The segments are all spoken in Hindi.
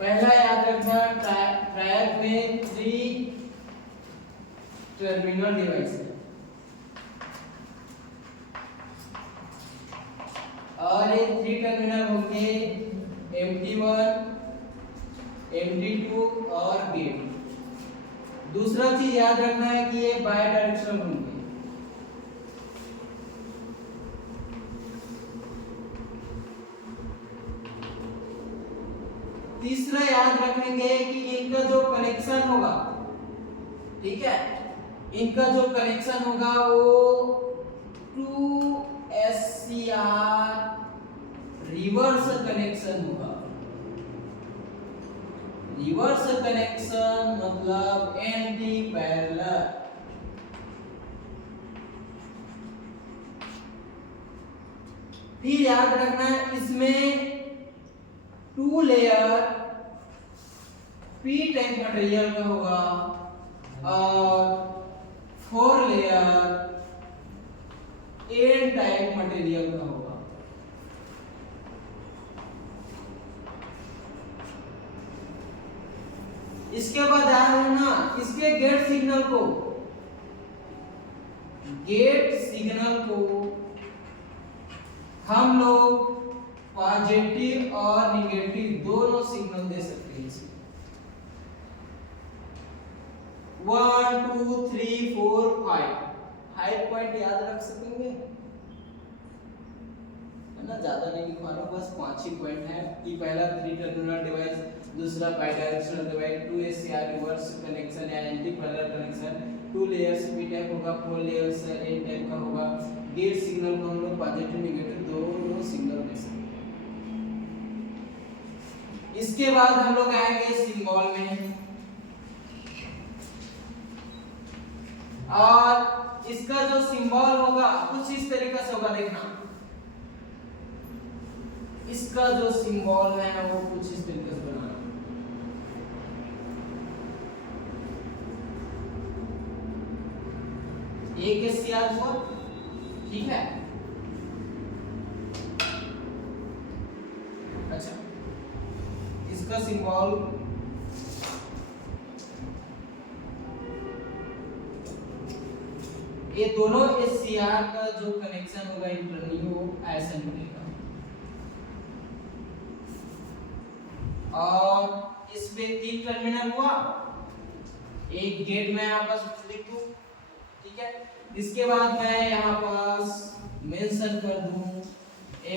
पहला याद रखना, ट्रायड में 3 टर्मिनल डिवाइस है और ये 3 टर्मिनल होंगे MT1, MT2 और गेट। दूसरा चीज याद रखना है कि ये बाय डायरेक्शनल होंगे। तीसरा याद रखेंगे कि इनका जो कनेक्शन होगा, ठीक है, इनका जो कनेक्शन होगा वो 2SCR रिवर्स कनेक्शन होगा। रिवर्स कनेक्शन मतलब एंटी पैरेलल। फिर याद रखना इसमें 2 लेयर P टाइप मटेरियल का होगा और 4 लेयर N टाइप मटेरियल का होगा। इसके बाद ध्यान रखना इसके गेट सिग्नल को हम लोग पॉजिटिव और निगेटिव दोनों सिग्नल दे सकते हैं। 1 2 3 4 5 पॉइंट याद रख सकेंगे, है ना? ज्यादा नहीं लिखवा रहा हूं, बस 5 ही पॉइंट है कि पहला 3 टर्मिनल डिवाइस, दूसरा bidirectional device, 2SCR reverse connection या anti parallel connection, 2 layers P type होगा, 4 लेयर्स N टाइप का होगा। गेट सिग्नल को हम लोग पॉजिटिव निगेटिव दोनों सिग्नल दे सकते हैं। इसके बाद हम लोग आएंगे सिंबल में, और इसका जो सिंबल होगा कुछ इस तरीके से होगा। देखना इसका जो सिंबल है वो कुछ इस तरीके से बनाना। एक SCR हुआ, ठीक है। अच्छा, इसका सिंबल ये दोनों SCR का जो कनेक्शन होगा इंटरनली वो ऐसा मिलेगा, और इस पे 3 टर्मिनल हुआ, एक गेट में यहाँ पास लिख दूं, ठीक है। इसके बाद मैं यहाँ पास मेंशन कर दूं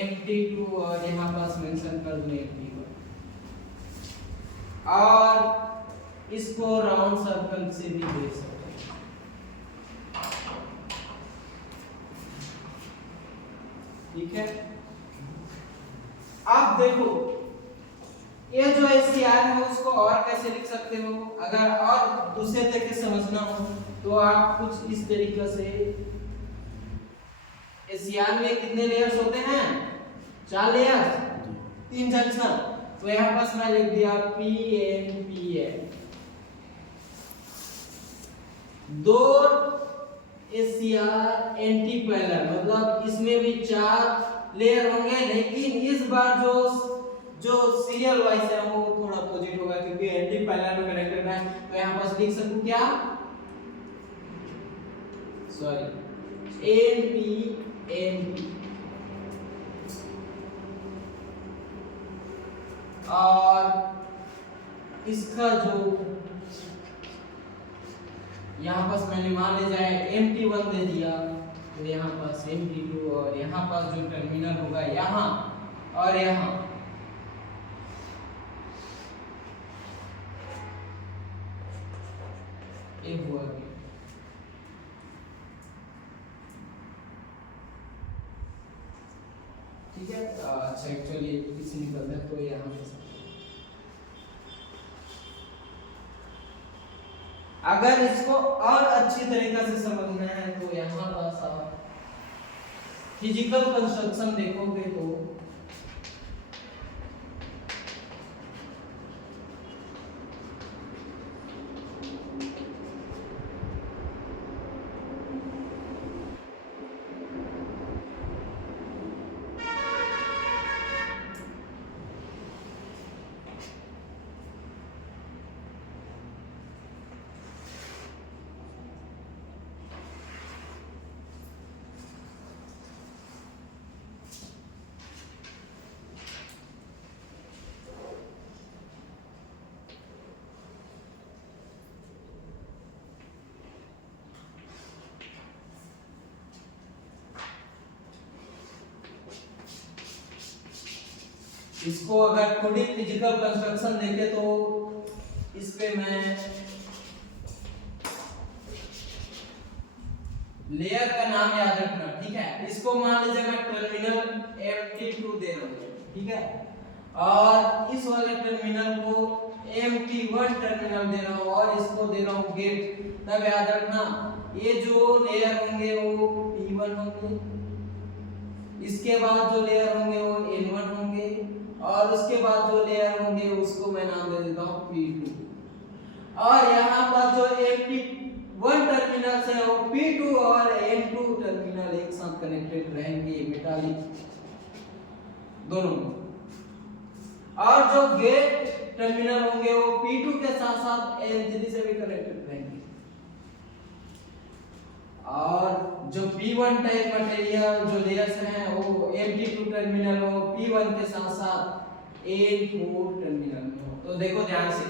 MT2 और यहाँ पास मेंशन कर दूं MT1, और इसको राउंड सर्कल से भी दे सकते हैं, ठीक है। अब देखो ये जो SCR है उसको और कैसे लिख सकते हो, अगर और दूसरे तरीके से समझना हो तो आप कुछ इस तरीके से, SCR में कितने लेयर्स होते हैं? 4 लेयर्स, 3 जंक्शन। तो यहाँ पास मैं लिख दिया PNPN। 2 SCR एंटी पैरेलल, मतलब इसमें भी 4 लेयर होंगे, लेकिन इस बार जो सीरियल वाइज है वो थोड़ा अपोजिट होगा क्योंकि एंटी पैरेलल में कनेक्टेड है। तो यहाँ पास लिख सकूं क्या, सॉरी NPNP, और इसका जो यहाँ पास मैंने मान ले जाए MT1 दे दिया, तो यहाँ पास MT2, और यहाँ पास जो टर्मिनल होगा यहाँ और यहाँ, ये हुआ गया, ठीक है। अच्छा, एक्चुअली किसी निकलता है तो यहाँ पे अगर इसको और अच्छी तरीके से समझना है तो यहाँ पास आप फिजिकल कंस्ट्रक्शन देखोगे तो इसको अगर 2D फिजिकल कंस्ट्रक्शन देखे तो इस पे मैं लेयर का नाम याद रखना, ठीक है। इसको मान लीजिए मैं टर्मिनल MT2 दे रहा हूँ, ठीक है, और इस वाले टर्मिनल को MT1 टर्मिनल दे रहा हूँ और इसको दे रहा हूँ गेट। तब याद रखना ये जो लेयर होंगे वो P1 होंगे, इसके बाद जो लेयर होंगे वो N1 होंगे और उसके बाद जो लेयर होंगे उसको मैं नाम दे देता हूँ P2। और यहाँ पर जो MT1 टर्मिनल है वो P2 और N2 टर्मिनल एक साथ कनेक्टेड रहेंगे मेटालिक दोनों। और जो गेट टर्मिनल होंगे वो P2 के साथ साथ N3 से भी कनेक्टेड रहेंगे। और जो P1 टाइप मटेरियल जो लेयर्स हैं वो MT2 टर्मिनल हो, P1 के साथ साथ N4 टर्मिनल हो। तो देखो ध्यान से,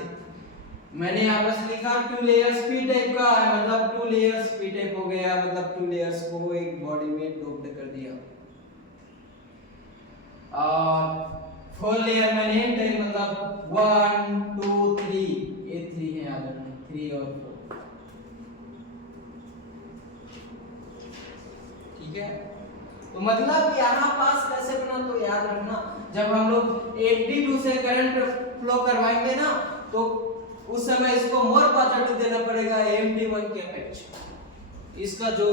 मैंने यहाँ पर लिखा 2 लेयर्स P टाइप का है, मतलब 2 लेयर्स P टाइप हो गया, मतलब 2 लेयर्स को एक बॉडी में डोप्ड कर दिया। और 4 लेयर मैंने N टाइप मतलब 1 2 3, ये 3 है याद रखना, 3 और 4, ठीक है। तो मतलब यहाँ पास कैसे बना, तो याद रखना जब हम लोग MT2 से करंट फ्लो करवाएंगे ना तो उस समय इसको मोर पॉजिटिव देना पड़ेगा MT1 के अपेक्षा। इसका जो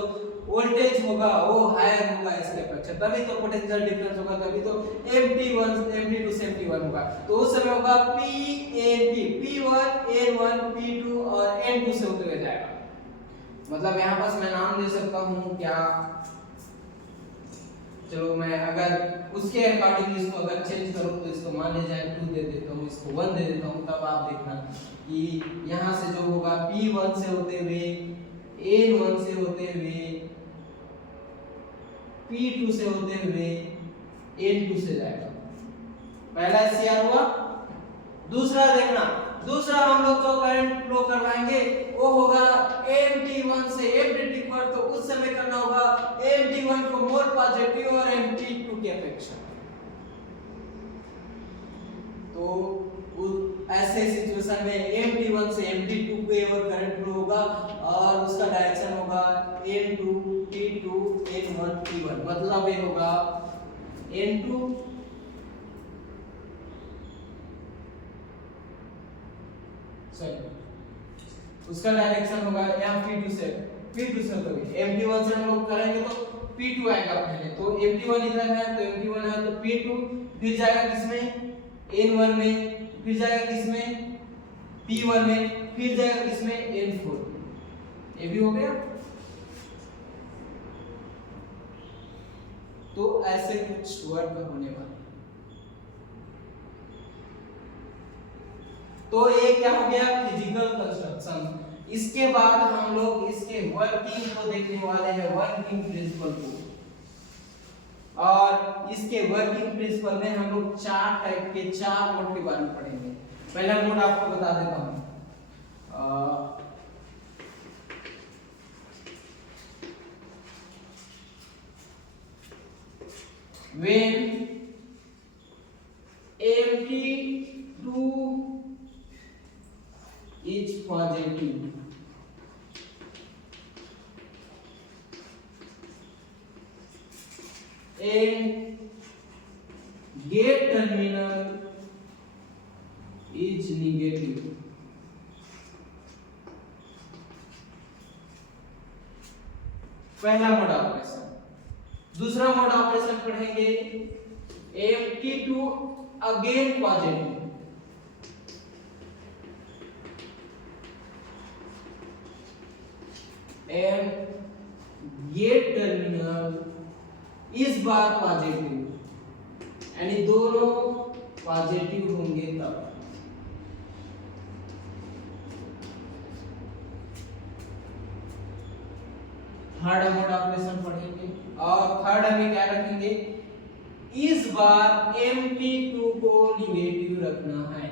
वोल्टेज होगा वो हायर होगा इसके अपेक्षा, तभी तो पोटेंशियल डिफरेंस होगा, तभी तो MT2 से MT1 होगा। तो उस समय होगा PNP, P1 N1 P2 और N2 से होते हुए जाएगा। मतलब यहाँ पास मैं नाम दे सकता हूँ क्या, चलो मैं अगर उसके अकॉर्डिंग इसको अगर चेंज करूँ तो इसको मान ले जाए 2 दे देता हूँ, इसको 1 दे देता हूँ। तब आप देखना कि यहाँ से जो होगा P1 से होते हुए N1 से होते हुए P2 से होते हुए N2 से जाएगा। पहला SCR हुआ। दूसरा देखना, दूसरा हम लोग जो करंट फ्लो करवाएंगे वो होगा MT1 से MT2 पर, तो उस समय करना होगा MT1 को मोर पॉजिटिव और MT2 की अपेक्षा। तो ऐसे सिचुएशन में MT1 से MT2 पे और करंट फ्लो होगा और उसका डायरेक्शन होगा N2 T2 N1 T1, मतलब ये होगा N2 उसका डायरेक्शन होगा यहाँ P2 से होगा। MT1 से हम लोग करेंगे तो P2 आएगा पहले, तो MT1 इधर है तो MT1 है तो P2 फिर जाएगा किसमें N1 में, फिर जाएगा किसमें P1 में, फिर जाएगा किसमें N4। ये भी हो गया। तो ऐसे कुछ वर्क होने वाला। तो ये क्या हो गया फिजिकल कंस्ट्रक्शन। इसके बाद हम लोग इसके वर्किंग को देखने वाले हैं, वर्किंग प्रिंसिपल को। और इसके वर्किंग प्रिंसिपल में हम लोग 4 टाइप के 4 मोड के बारे में पढ़ेंगे। पहला मोड आपको बता देता हूं, when MT2 is positive and gate terminal is negative. पहला मोड ऑपरेशन। दूसरा मोड ऑपरेशन पढ़ेंगे MT2 again positive and get terminal इस बार पॉजिटिव, यानी दोनों पॉजिटिव होंगे तब। थर्ड मोड ऑपरेशन पढ़ेंगे और थर्ड में क्या रखेंगे, इस बार MT2 को निगेटिव रखना है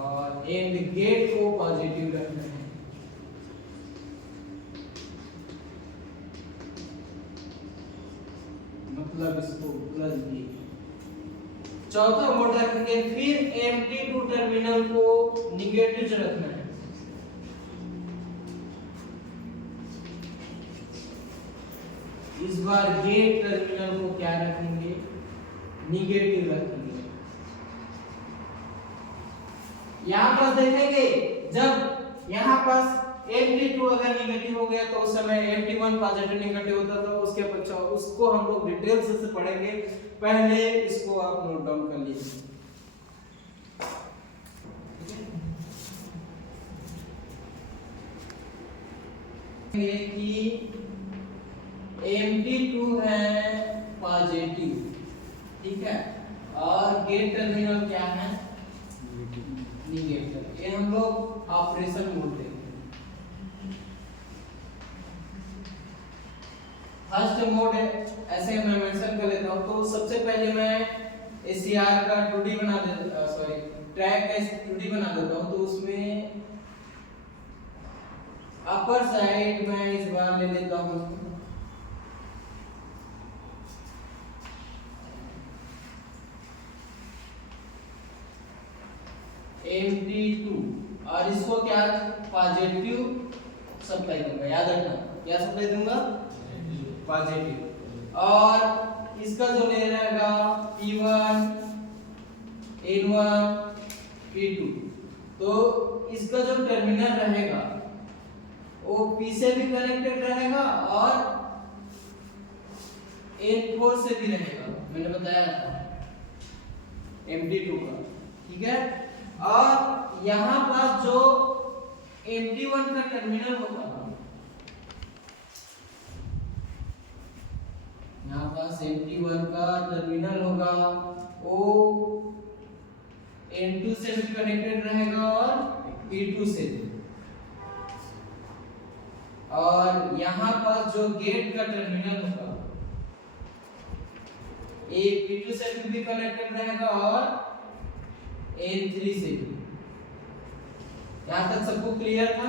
और एंड गेट को पॉजिटिव रखना है। मतलब इसको प्लस बी। चौथा मोड रखेंगे, फिर एम्प्टी टू टर्मिनल को निगेटिव रखना है। इस बार गेट टर्मिनल को क्या रखेंगे, निगेटिव रखेंगे। यहां पर देखेंगे जब यहां पास Mt2 अगर निगेटिव हो गया तो उस समय Mt1 पॉजिटिव निगेटिव होता था, उसके पश्चात उसको हम लोग डिटेल से पढ़ेंगे, पहले इसको आप नोट डाउन कर लीजिए। ये कि Mt2 है पॉजिटिव, ठीक है, और गेट टर्मिनल क्या है, निगेटिव। ये हम लोग ऑपरेशन बोलते हैं। फर्स्ट मोड ऐसे मैं मेंशन कर लेता हूं, तो सबसे पहले मैं एसीआर का 2D बना देता, सॉरी ट्रैक का 2D बना देता हूं। तो उसमें अपर साइड मैं इस बार ले लेता हूं Mt2 और इसको क्या पॉजिटिव सप्लाई दूंगा, याद रखना क्या सप्लाई दूंगा, पॉजिटिव। और इसका जो ले रहेगा P1 N1 P2, तो इसका जो टर्मिनल रहेगा वो P से भी कनेक्टेड रहेगा और N4 से भी रहेगा, मैंने बताया था Mt2 का, ठीक है। और यहां पर जो Mt1 का टर्मिनल होगा, यहाँ पास Mt1 का टर्मिनल होगा, वो N2 से भी कनेक्टेड रहेगा और P2 से भी। और यहाँ पर जो गेट का टर्मिनल होगा, ये P2 से भी कनेक्टेड रहेगा और N3 से भी। यहाँ तक सबको क्लियर था?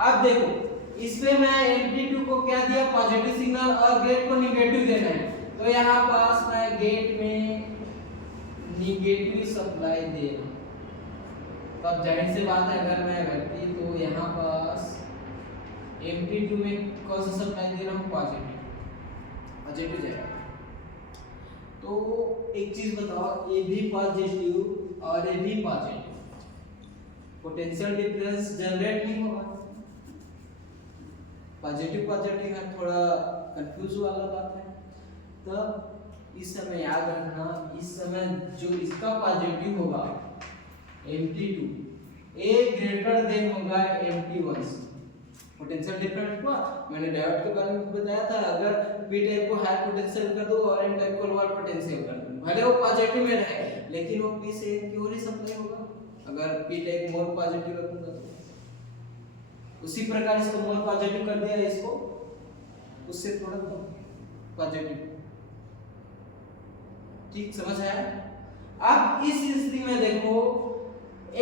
अब देखो इसमें मैं Mt2 को क्या दिया, पॉजिटिव सिग्नल, और गेट को निगेटिव देना है। तो यहाँ पास मैं गेट में निगेटिव सप्लाई दे रहा हूं। तब जाहिर सी बात है अगर मैं व्यक्ति तो यहाँ पास Mt2 में कौन सा सप्लाई दे रहा हूँ, पॉजिटिव जाएगा। तो एक चीज बताओ, ए भी पॉजिटिव और ए भी पॉजिटिव, पोटेंशियल डिफरेंस जनरेट नहीं होगा। पॉजिटिव पॉजिटिव है, थोड़ा कंफ्यूज वाला बात है। तो इस समय याद रखना, इस समय जो इसका पॉजिटिव होगा Mt2 ए ग्रेटर देन होगा Mt1 से। पोटेंशियल डिफरेंस हुआ, मैंने डायोड के बारे में बताया था, अगर p टाइप को हाई पोटेंशियल कर दो और n टाइप को लोअर पोटेंशियल कर दो, भले वो पॉजिटिव में रहे लेकिन वो p से क्यों नहीं सप्लाई होगा। अगर p टाइप मोर पॉजिटिव रखूंगा तो उसी प्रकार इसको मोर पॉजिटिव कर दिया, इसको उससे थोड़ा कम पॉजिटिव, ठीक समझ आया। अब इस स्थिति में देखो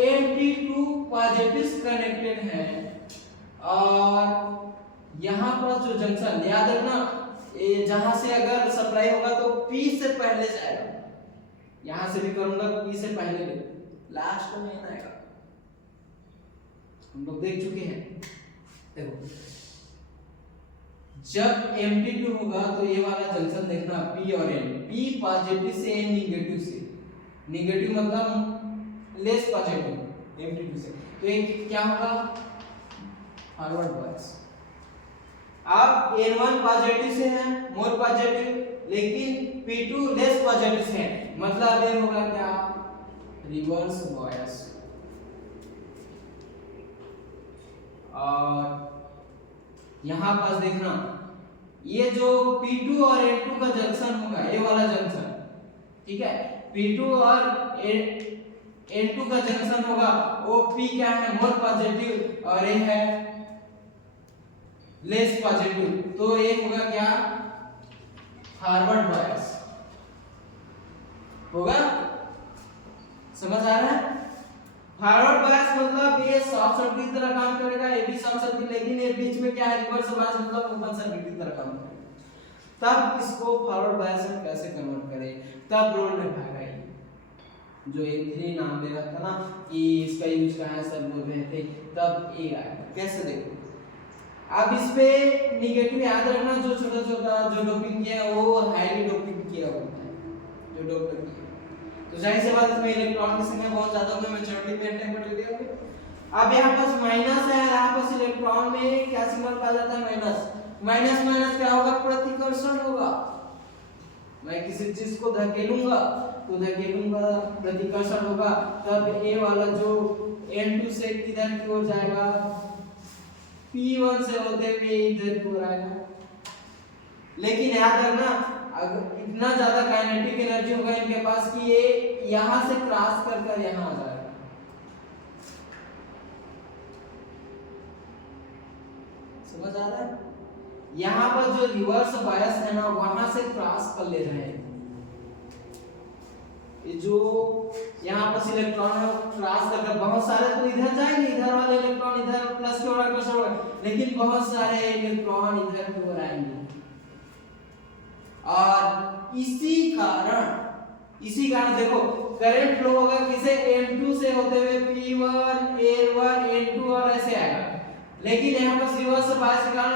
Mt2 पॉजिटिव कनेक्टेड है और यहाँ पर जो जंक्शन, याद रखना ये जहां से अगर सप्लाई होगा तो P से पहले जाएगा, यहां से भी करूंगा P से पहले, लास्ट में आएगा, हम लोग देख चुके हैं। देखो जब Mt2 होगा तो ये वाला जंक्शन देखना P और N, P पॉजिटिव से N निगेटिव से, निगेटिव मतलब लेस पॉजिटिव Mt2 से, तो ये क्या होगा, फॉरवर्ड बायस। अब N1 पॉजिटिव से है, मोर पॉजिटिव, लेकिन P2 लेस पॉजिटिव से है, मतलब ये होगा क्या, रिवर्स बायस। और यहां पास देखना ये जो P2 और N2 का जंक्शन होगा, ये वाला जंक्शन, ठीक है, P2 और N2 का जंक्शन होगा, वो P क्या है, मोर पॉजिटिव, और ये है लेस पॉजिटिव, तो ये होगा क्या, फॉरवर्ड बायस होगा। समझ आ रहा है? फॉरवर्ड बायस मतलब ये शॉर्ट सर्किट की तरह काम करेगा, ये भी शॉर्ट सर्किट, लेकिन ये बीच में क्या है, रिवर्स बायस मतलब ओपन सर्किट की तरह काम करेगा। तब इसको फॉरवर्ड बायस में कैसे कन्वर्ट करें, तब रोल निभाएगा ये जो N3 नाम दे रहा था ना कि इसका यूज कहाँ है सब बोल रहे थे, तब ये आएगा। कैसे देखो, अब इस पे निगेटिव याद रखना, जो छोटा छोटा जो डोपिंग किया है वो हाईली डोपिंग किया होता है जो डॉक्टर किया, तो जाहिर सी बात इसमें इलेक्ट्रॉन की संख्या बहुत ज्यादा होगी, मेजॉरिटी में टेम्परेचर दिया होगा। अब यहाँ पास माइनस है, यहाँ पास इलेक्ट्रॉन में क्या सिग्नल पाया जाता है, माइनस। माइनस माइनस क्या होगा, प्रतिकर्षण होगा। मैं किसी चीज को धकेलूंगा तो धकेलूंगा प्रतिकर्षण होगा, तब ए वाला जो N2 से किधर की ओर जाएगा, P1 से होते हुए इधर की ओर आएगा। लेकिन याद रखना अगर इतना ज्यादा काइनेटिक एनर्जी होगा इनके पास कि ये यहां से क्रॉस कर कर यहां आ जाएगा। समझ आ रहा है, यहां पर जो रिवर्स बायस है ना वहां से क्रॉस कर ले रहे हैं, ये जो यहाँ पर इलेक्ट्रॉन है वो क्रॉस करके बहुत सारे तो इधर जाएंगे, इधर वाले इलेक्ट्रॉन इधर प्लस की ओर अग्रसर होंगे, लेकिन बहुत सारे इलेक्ट्रॉन इधर की ओर आएंगे। और इसी कारण देखो करंट फ्लो होगा किसे, N2 से होते हुए P1 A1 N2 और ऐसे आएगा। लेकिन यहाँ पर रिवर्स बायस के कारण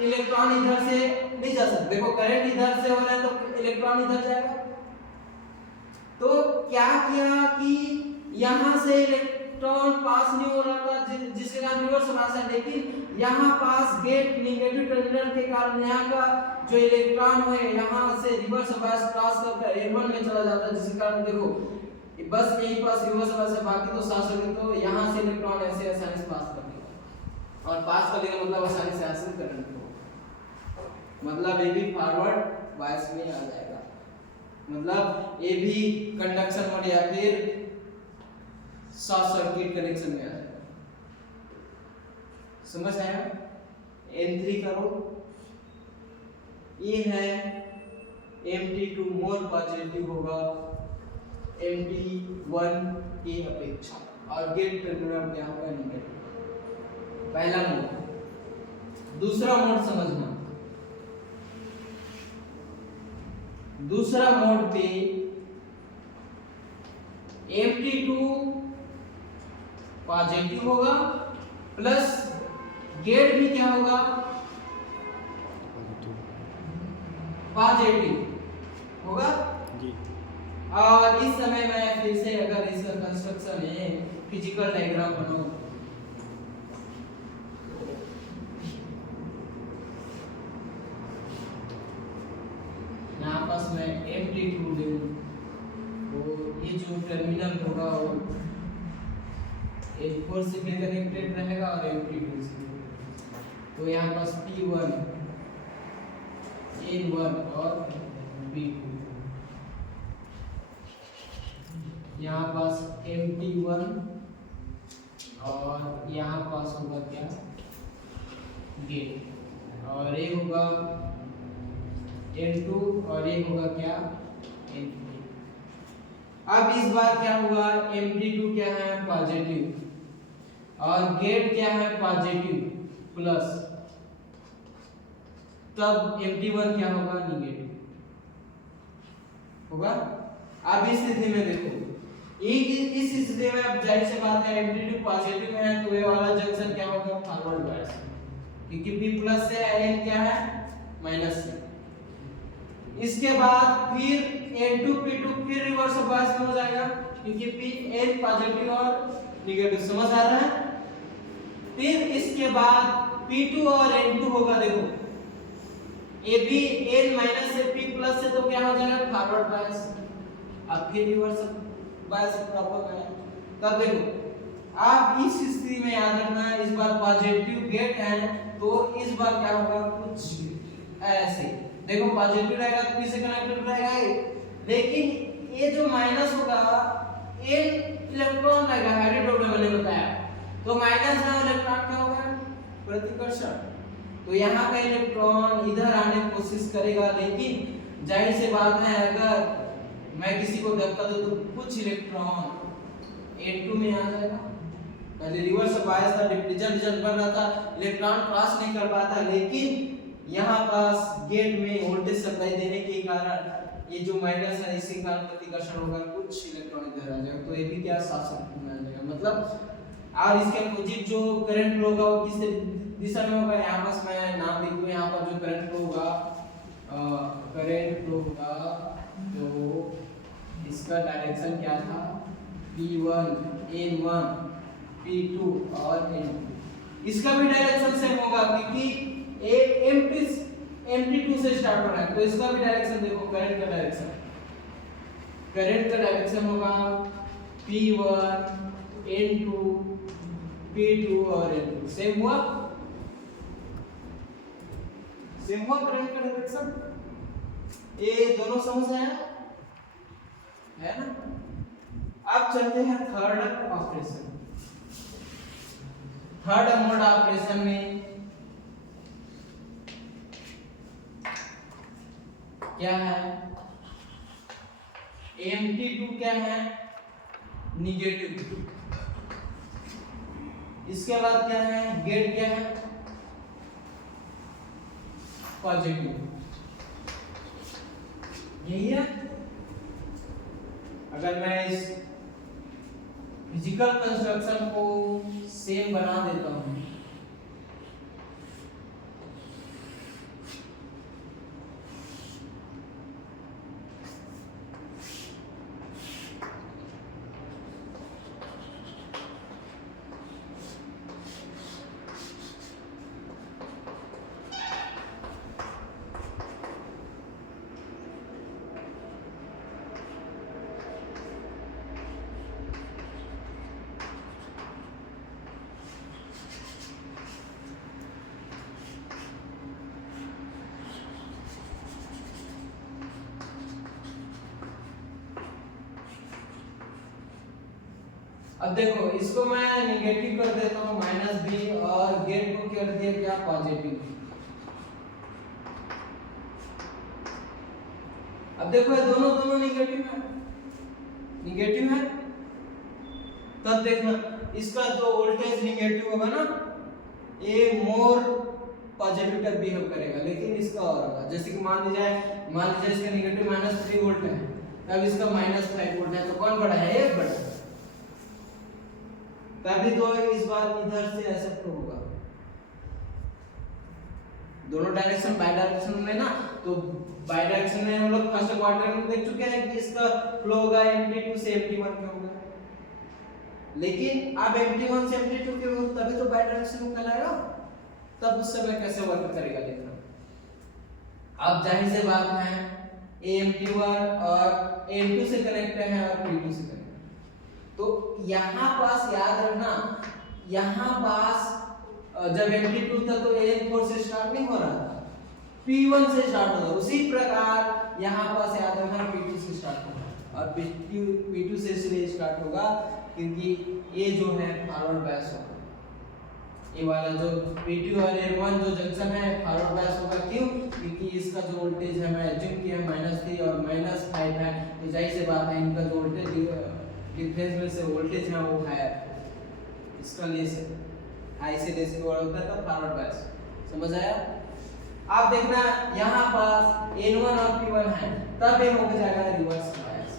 इलेक्ट्रॉन इधर से नहीं जा सकते। देखो करंट इधर से हो रहा है तो इलेक्ट्रॉन इधर जाएगा, तो क्या किया कि यहां से इलेक्ट्रॉन पास नहीं हो रहा था जिसके कारण रिवर्स बायस है, लेकिन यहां पास गेट नेगेटिव टर्मिनल के कारण यहां का जो इलेक्ट्रॉन है यहां से रिवर्स बायस क्रॉस करके N1 में चला जाता है, जिसके कारण देखो बस यही पास रिवर्स बायस है, बाकी तो साथ सके तो यहां से इलेक्ट्रॉन ऐसे आसानी से पास कर देगा, और पास कर लेगा मतलब आसानी से हासिल करंट को, मतलब ये भी फॉरवर्ड बायस में आ जाएगा, मतलब ये भी कंडक्शन मोड या फिर शॉर्ट सर्किट कनेक्शन में आ जाएगा। समझ आया, N3 करो, ये है Mt2 मोर पॉजिटिव होगा Mt1 की अपेक्षा, और गेट टर्मिनल क्या होगा, नेगेटिव। पहला मोड। दूसरा मोड समझना, दूसरा मोड पे Mt2 पॉजिटिव होगा प्लस गेट भी क्या होगा, पॉजिटिव होगा जी। और इस समय मैं फिर से अगर इसका कंस्ट्रक्शन है फिजिकल डायग्राम बनाऊं, यहाँ पास मैं Mt2 दूं, तो ये जो टर्मिनल होगा वो N4 से भी कनेक्टेड रहेगा और Mt2 से, तो यहाँ पास P1 N1 और B2, यहाँ पास Mt1 और यहाँ पास होगा क्या, गेट, और ये होगा N2 और ये होगा क्या, N3। अब इस बार क्या हुआ, Mt2 क्या है, पॉजिटिव, और गेट क्या है, पॉजिटिव प्लस, तब Mt1 क्या होगा, नेगेटिव होगा। अब इस स्थिति में देखो, इस स्थिति में अब जाहिर सी बात है Mt2 पॉजिटिव है तो ये वाला जंक्शन क्या होगा, फॉरवर्ड बायस, क्योंकि P प्लस से N क्या है, माइनस से। इसके बाद फिर N2 P2 फिर रिवर्स बायस में हो जाएगा, क्योंकि P N पॉजिटिव और नेगेटिव, समझ आ रहा है। फिर इसके बाद P2 और N2 होगा, देखो ये भी N माइनस से P प्लस से तो क्या हो जाएगा, फॉरवर्ड बायस। अब फिर रिवर्स बायस प्रॉपर है, तब देखो आप इस स्थिति में याद रखना है, इस बार पॉजिटिव गेट है तो इस बार क्या होगा, कुछ ऐसे देखो पॉजिटिव रहेगा तो P से कनेक्टेड रहेगा, लेकिन ये जो माइनस होगा N इलेक्ट्रॉन रहेगा, हाइड्रोजन मैंने बताया, तो माइनस ना इलेक्ट्रॉन क्या होगा, प्रतिकर्षण, तो यहाँ का इलेक्ट्रॉन इधर आने की कोशिश करेगा, लेकिन जाहिर सी बात है अगर मैं किसी को धक्का दूं तो कुछ इलेक्ट्रॉन N2 में आ जाएगा। पहले रिवर्स बायस था, डिप्लीजन बन रहा था, इलेक्ट्रॉन क्रॉस नहीं कर पाता, लेकिन यहाँ पास गेट में वोल्टेज सप्लाई देने के कारण ये जो माइनस है इसके कारण प्रतिकर्षण होगा, कुछ इलेक्ट्रॉन इधर आ जाएगा, तो ये भी क्या शॉर्ट सर्किट में आ जाएगा। मतलब और इसके अपोजिट जो करंट फ्लो होगा वो किस दिशा में होगा, यहाँ पास मैं नाम लिख दूं, यहाँ पर जो करंट फ्लो होगा जो इसका डायरेक्शन क्या था, P1 N1 P2 और N2, इसका भी डायरेक्शन सेम होगा क्योंकि empty2 से स्टार्ट हो रहा है, तो इसका भी डायरेक्शन देखो, करंट का डायरेक्शन होगा P1 N2 P2 और N2, सेम हुआ करंट का डायरेक्शन, ये दोनों समझ है ना। अब चलते हैं थर्ड मोड ऑपरेशन में क्या है, empty2 क्या है, निगेटिव, इसके बाद क्या है, गेट क्या है, पॉजिटिव, यही है। अगर मैं इस फिजिकल कंस्ट्रक्शन को सेम बना देता हूं, अब देखो इसको मैं निगेटिव कर देता हूं -b और गेट को कर दिया क्या, पॉजिटिव। अब देखो ये दोनों निगेटिव है, तब देखना इसका जो वोल्टेज निगेटिव होगा ना, ये मोर पॉजिटिव तक बिहेव करेगा, लेकिन इसका और होगा, जैसे कि मान लीजिए इसका निगेटिव -3 वोल्ट है, तब इसका -5 वोल्ट है, तो कौन बड़ा है, एक बड़ा है, तभी तो इस बार इधर से ऐसा फ्लो होगा, दोनों डायरेक्शन बाई डायरेक्शन में ना, तो बाई डायरेक्शन में हम लोग फर्स्ट क्वार्टर में देख चुके हैं कि इसका फ्लो होगा empty2 से empty1 का होगा, लेकिन अब empty1 से empty2 के हो तभी तो बाई डायरेक्शन में कहलाएगा, तब उस समय कैसे वर्क करेगा देखना। अब जाहिर से बात है empty1 और n2 से कनेक्ट है और p2 से कनेक्ट, तो यहाँ पास याद रखना, यहाँ पास जब empty2 था तो n4 से स्टार्ट नहीं हो रहा था, p1 से स्टार्ट होता, उसी प्रकार यहाँ पास याद रखना p2 से स्टार्ट होगा, और p2 से इसलिए स्टार्ट होगा क्योंकि ये जो है फॉरवर्ड बायस होगा, ये वाला जो P2 और N1 जो जंक्शन है फॉरवर्ड बायस होगा, क्यों, क्योंकि इसका जो वोल्टेज है मैं एज्यूम किया -3 और -5 है, तो जाहिर सी बात है इनका जो वोल्टेज डिफरेंस में से वोल्टेज है वो है, इसका लेस हाई से लेस की ओर होता है, तो फॉरवर्ड बायस, समझ आया। आप देखना यहाँ पास N1 और P1 है, तब ये हो जाएगा रिवर्स बायस,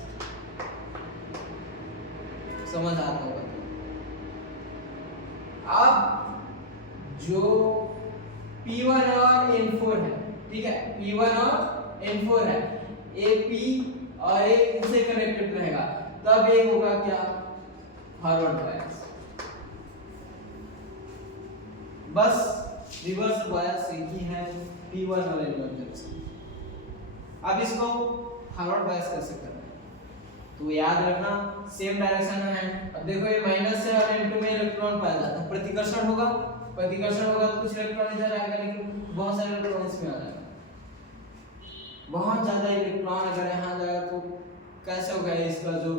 समझ आता होगा। अब जो P1 और N4 है, ठीक है, P1 और N4 है, A P और A इनसे कनेक्टेड रहेगा, तब ये होगा क्या, फॉरवर्ड बायस, बस रिवर्स बायस ही है P1 और N1 जंक्शन। अब इसको फॉरवर्ड बायस कैसे करना है, तो याद रखना सेम डायरेक्शन है। अब देखो ये माइनस से और N2 में इलेक्ट्रॉन पाया जाता है, प्रतिकर्षण होगा तो कुछ इलेक्ट्रॉन इधर आएगा, लेकिन बहुत सारे इलेक्ट्रॉन इसमें आ जाएगा, बहुत ज्यादा इलेक्ट्रॉन अगर यहाँ जाएगा तो कैसे होगा, इसका जो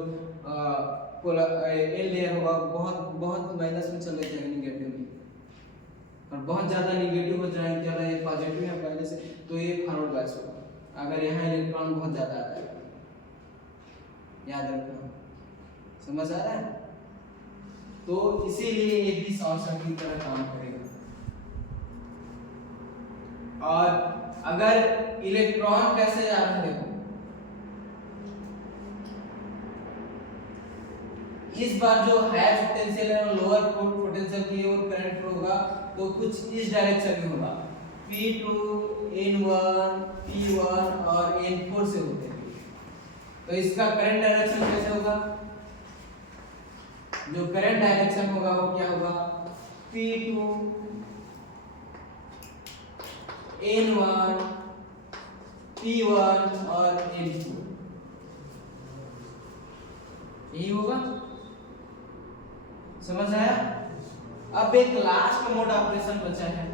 एल लेयर होगा बहुत माइनस में चले जाएगा, निगेटिव में, और बहुत ज्यादा निगेटिव हो जाएगा, क्या ये पॉजिटिव है पहले से, तो ये फॉरवर्ड बायस होगा अगर यहाँ इलेक्ट्रॉन बहुत ज्यादा आ जाएगा, याद रखना, समझ आ रहा है। तो इसीलिए ये भी शॉर्ट सर्किट की तरह काम करेगा। और अगर इलेक्ट्रॉन कैसे जा रहा है, देखो इस बार जो हायर पोटेंशियल है और लोअर पोटेंशियल की ओर करंट होगा तो कुछ इस डायरेक्शन में होगा, P2 N1 P1 और N4 से होते हैं। तो इसका करंट डायरेक्शन कैसे होगा, जो करंट डायरेक्शन होगा वो क्या होगा, P2 N1 P1 और N4, यही होगा। समझ आया? अब एक लास्ट मोड ऑपरेशन बचा है,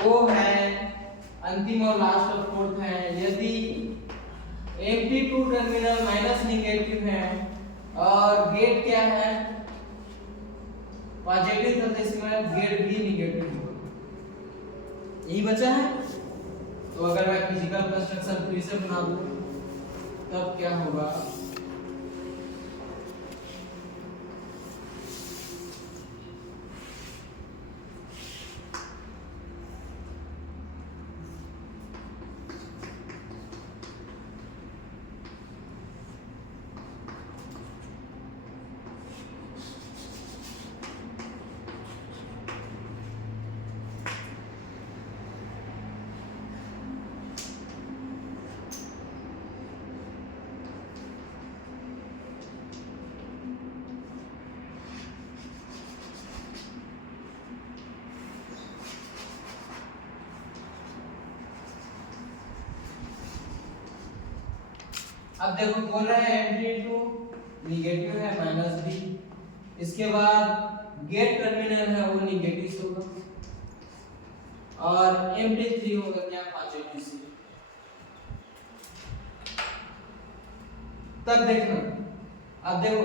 वो है अंतिम और लास्ट और फोर्थ है। यदि Mp2 टर्मिनल माइनस निगेटिव है और गेट क्या है पॉजिटिव, तो इसमें गेट भी निगेटिव होगा। यही बचा है। तो अगर मैं फिजिकल कंस्ट्रक्शन फिर से बना दूं तब क्या होगा, अब देखो बोल रहे हैं Mp2 निगेटिव है माइनस बी, इसके बाद गेट टर्मिनल है वो निगेटिव होगा और Mp3 होगा क्या पॉजिटिव से। तब देखना, अब देखो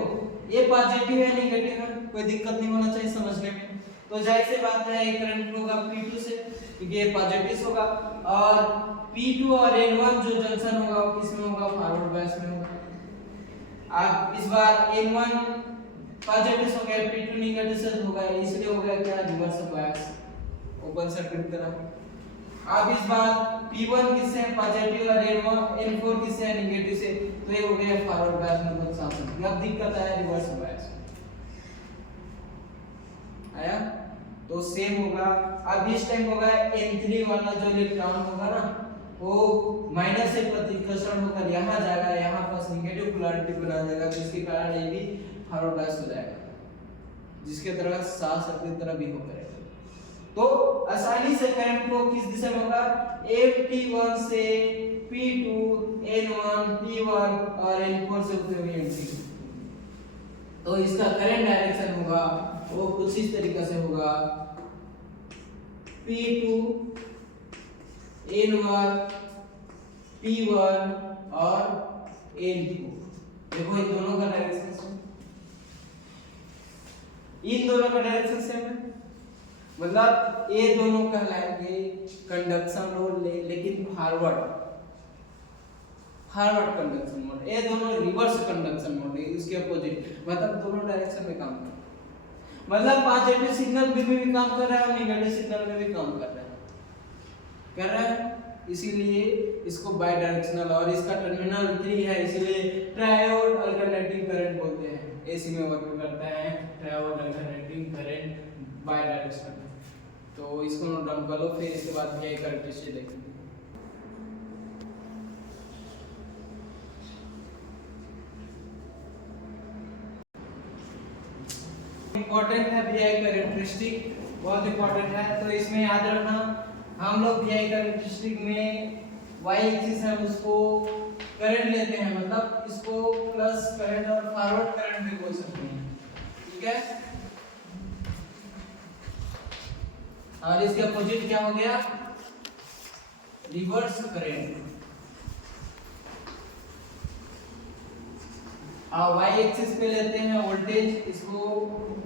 ये पॉजिटिव है निगेटिव है, कोई दिक्कत नहीं होना चाहिए समझने में। तो जाहिर सी बात है ये करंट होगा P2 से क्योंकि ये पॉजिटिव होगा, और P2 और N1 जो जंक्शन होगा वो किसमें होगा, फॉरवर्ड बायस में होगा। अब इस बार N1 पॉजिटिव हो गया, P2 नेगेटिव से होगा, इसलिए हो गया क्या, रिवर्स बायस, ओपन सर्किट तरह। अब इस बार P1 किससे है पॉजिटिव और N4 किससे है नेगेटिव से, तो ये हो गया फॉरवर्ड बायस में बहुत साफ। अब दिक्कत आया रिवर्स बायस आया, तो सेम होगा। अब इस टाइम होगा N3 वाला जो इलेक्ट्रॉन होगा ना वो माइनस से प्रतिकर्षण होकर यहाँ जाएगा, यहाँ पास नेगेटिव पोलैरिटी बना जाएगा, जिसके कारण ये भी फॉरवर्ड बायस हो जाएगा, जिसके तरह शॉर्ट सर्किट तरह भी होगा। तो आसानी से करंट को किस दिशा में होगा, Mp1 से P2 N1 P1 और N4 से होते हुए N3। तो इसका करंट डायरेक्शन होगा वो कुछ इस तरीके से होगा, P2 N1 P1 और N2। देखो इन दोनों का डायरेक्शन सेम, इन दोनों का डायरेक्शन सेम है, मतलब ये दोनों कहलाएंगे कंडक्शन मोड, लेकिन फॉरवर्ड कंडक्शन मोड, ये दोनों रिवर्स कंडक्शन मोड है, इसके अपोजिट, मतलब दोनों डायरेक्शन में काम कर रहा है। मतलब पॉजिटिव सिग्नल में भी काम कर रहा है और नेगेटिव सिग्नल में भी काम कर रहा है, इसीलिए इसको बाई डायरेक्शनल, और इसका टर्मिनल 3 है इसीलिए ट्रायोड अल्टरनेटिंग करंट बोलते हैं। एसी में वर्क करता है triode alternating current by directional. तो इसको नोट डाउन कर लो, फिर इसके बाद क्या कैरेक्टरिस्टिक देखेंगे। इंपॉर्टेंट है VI कैरेक्टरिस्टिक, बहुत इंपॉर्टेंट है। तो इसमें याद रखना हम लोग VI कैरेक्टरिस्टिक में y एक्सिस है उसको करंट लेते हैं, मतलब इसको प्लस करंट और फॉरवर्ड करंट भी बोल सकते हैं, ठीक है। और इसके अपोजिट क्या हो गया, रिवर्स करंट। और y एक्सिस पे लेते हैं वोल्टेज, इसको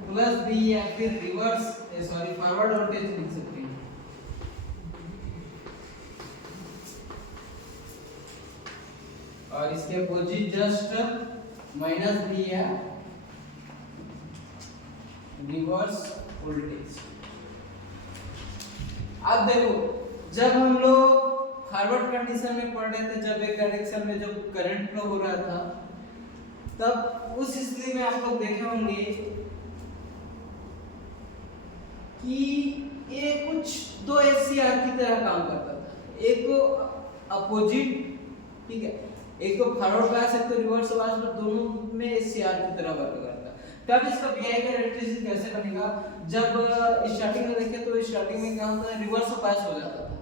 प्लस b या फिर रिवर्स फॉरवर्ड वोल्टेज लिख सकते हैं। और इसके अपोजिट जस्ट माइनस भी है, रिवर्स वोल्टेज। अब देखो जब हम लोग फॉरवर्ड कंडीशन में पढ़ रहे थे, जब एक डायरेक्शन में जब करंट फ्लो हो रहा था, तब उस स्थिति में आप लोग देखे होंगे कि ये कुछ दो एसीआर की तरह काम करता था। एक तो अपोजिट, ठीक है, एक तो फॉरवर्ड बायस है तो रिवर्स बायस, पर दोनों में एसीआर की तरह वर्क करता है। तब इसका वीआई कैरेक्टरिस्टिक कैसे बनेगा? जब स्टार्टिंग में देखें तो स्टार्टिंग में क्या होता है, रिवर्स बायस हो जाता था,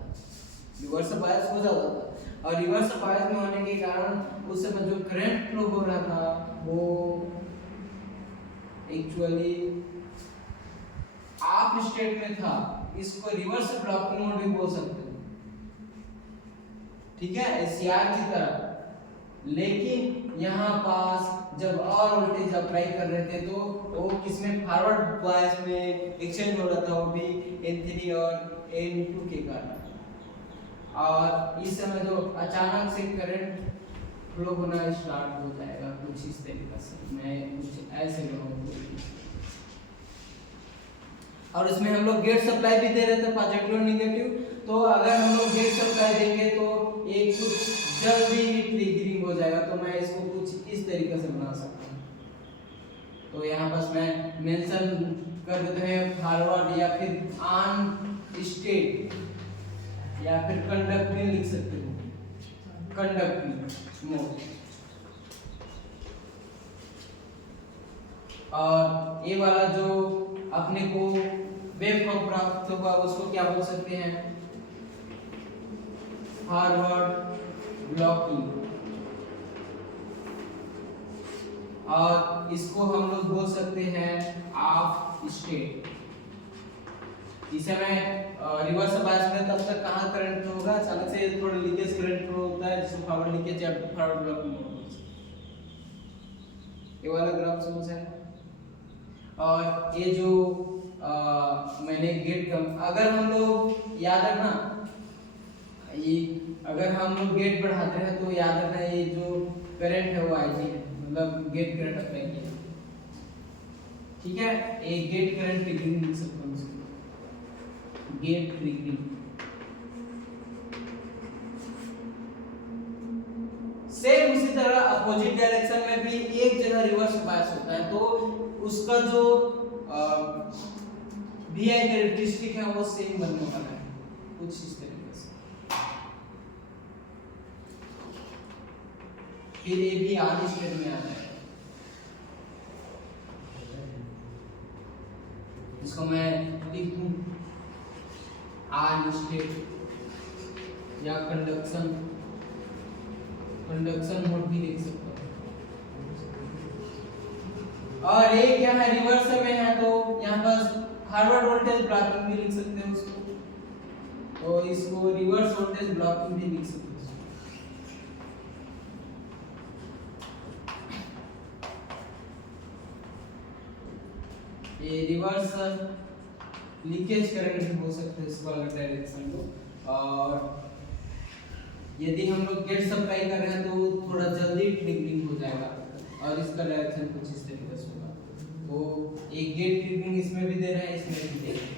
रिवर्स बायस हो जाता था। और रिवर्स बायस में होने के कारण उस समय जो करंट फ्लो हो रहा था वो एक्चुअली ऑफ स्टेट में था। इसको रिवर्स ब्लॉकिंग मोड भी बोल सकते हैं, ठीक है, एसीआर की तरह। लेकिन यहाँ पास जब और वोल्टेज अप्लाई कर रहे थे तो वो किसमें, फॉरवर्ड बायस में एक्सचेंज हो रहा था, वो भी N3 और N2 के कारण। और इस समय जो अचानक से करंट फ्लो होना स्टार्ट हो जाएगा कुछ इस तरीके से, मैं कुछ ऐसे कहूँगा। और उसमें हम लोग गेट सप्लाई भी दे रहे थे, पॉजिटिव और नेगेटिव। तो अगर हम लोग गेट सप्लाई देंगे तो ये कुछ जल्दी ट्रिगरिंग हो जाएगा, तो मैं इसको कुछ इस तरीके से बना सकता हूँ। तो यहाँ पास मैं मेंशन कर देते हैं फॉरवर्ड या फिर ऑन स्टेट या फिर कंडक्टिंग लिख सकते हो, कंडक्टिंग मोड। और ये वाला जो अपने को वेव फॉर्म प्राप्त होगा उसको क्या बोल सकते हैं, फॉरवर्ड ब्लॉकिंग। और इसको हम लोग बोल सकते हैं ऑफ स्टेट। इस समय रिवर्स बायस में तब तक कहाँ करंट होगा, अचानक से थोड़ा लीकेज करंट फ्लो होता है जिसको फॉरवर्ड लीकेज या फॉरवर्ड ब्लॉकिंग बोलते हैं। ये वाला ग्राफ समझ है। और ये जो मैंने गेट कम, अगर हम लोग याद रखना, ये अगर हम लोग गेट बढ़ाते हैं तो याद रखना ये जो करंट है वो आईजी है, मतलब गेट करंट अप्लाई किया, ठीक है। एक गेट करंट ट्रिगरिंग लिख सकते हैं इसको, गेट ट्रिगरिंग। सेम उसी तरह अपोजिट डायरेक्शन में भी एक जगह रिवर्स बायस होता है, तो उसका जो वीआई कैरेक्टरिस्टिक है वो सेम बनने वाला है कुछ इस तरीके से। फिर ये भी आधी स्टेट में आ जाएगा, इसको मैं लिख दूं आन स्टेट या कंडक्शन, कंडक्शन मोड भी लिख सकता हूं। और ये क्या है, रिवर्स में है तो यहाँ पर फॉरवर्ड वोल्टेज ब्लॉकिंग भी लिख सकते हैं उसको, तो इसको रिवर्स वोल्टेज ब्लॉकिंग भी लिख सकते हैं। ये रिवर्स लीकेज करंट भी हो सकते हैं इसको अलग डायरेक्शन को। और यदि हम लोग गेट सप्लाई कर रहे हैं तो थोड़ा जल्दी ट्रिगरिंग हो जाएगा, और इसका डायरेक्शन कुछ इस तरीके से होगा। तो एक गेट ट्रिगरिंग इसमें भी दे रहे हैं, इसमें भी दे रहे हैं।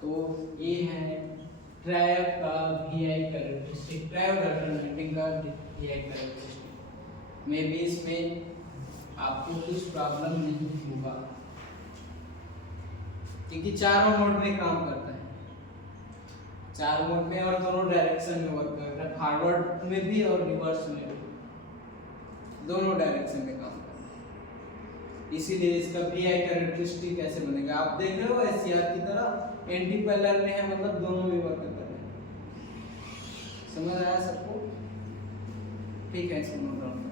तो ये है ट्रायड का वीआई कैरेक्टरिस्टिक, ट्रायड अल्टरनेटिंग का वीआई कैरेक्टरिस्टिक। मे बी इसमें आपको कुछ प्रॉब्लम नहीं होगा क्योंकि चारों मोड में काम करता है, चार मोड में और दोनों डायरेक्शन में वर्क करता है, फॉरवर्ड में भी और रिवर्स में भी, दोनों डायरेक्शन में काम करता है। इसीलिए इसका वीआई कैरेक्टरिस्टिक कैसे बनेगा, आप देख रहे हो एसीआर की तरह एंटी पैरेलल में है, मतलब दोनों में वर्क कर रहे हैं। समझ आया सबको? ठीक है, इसको नोट डाउन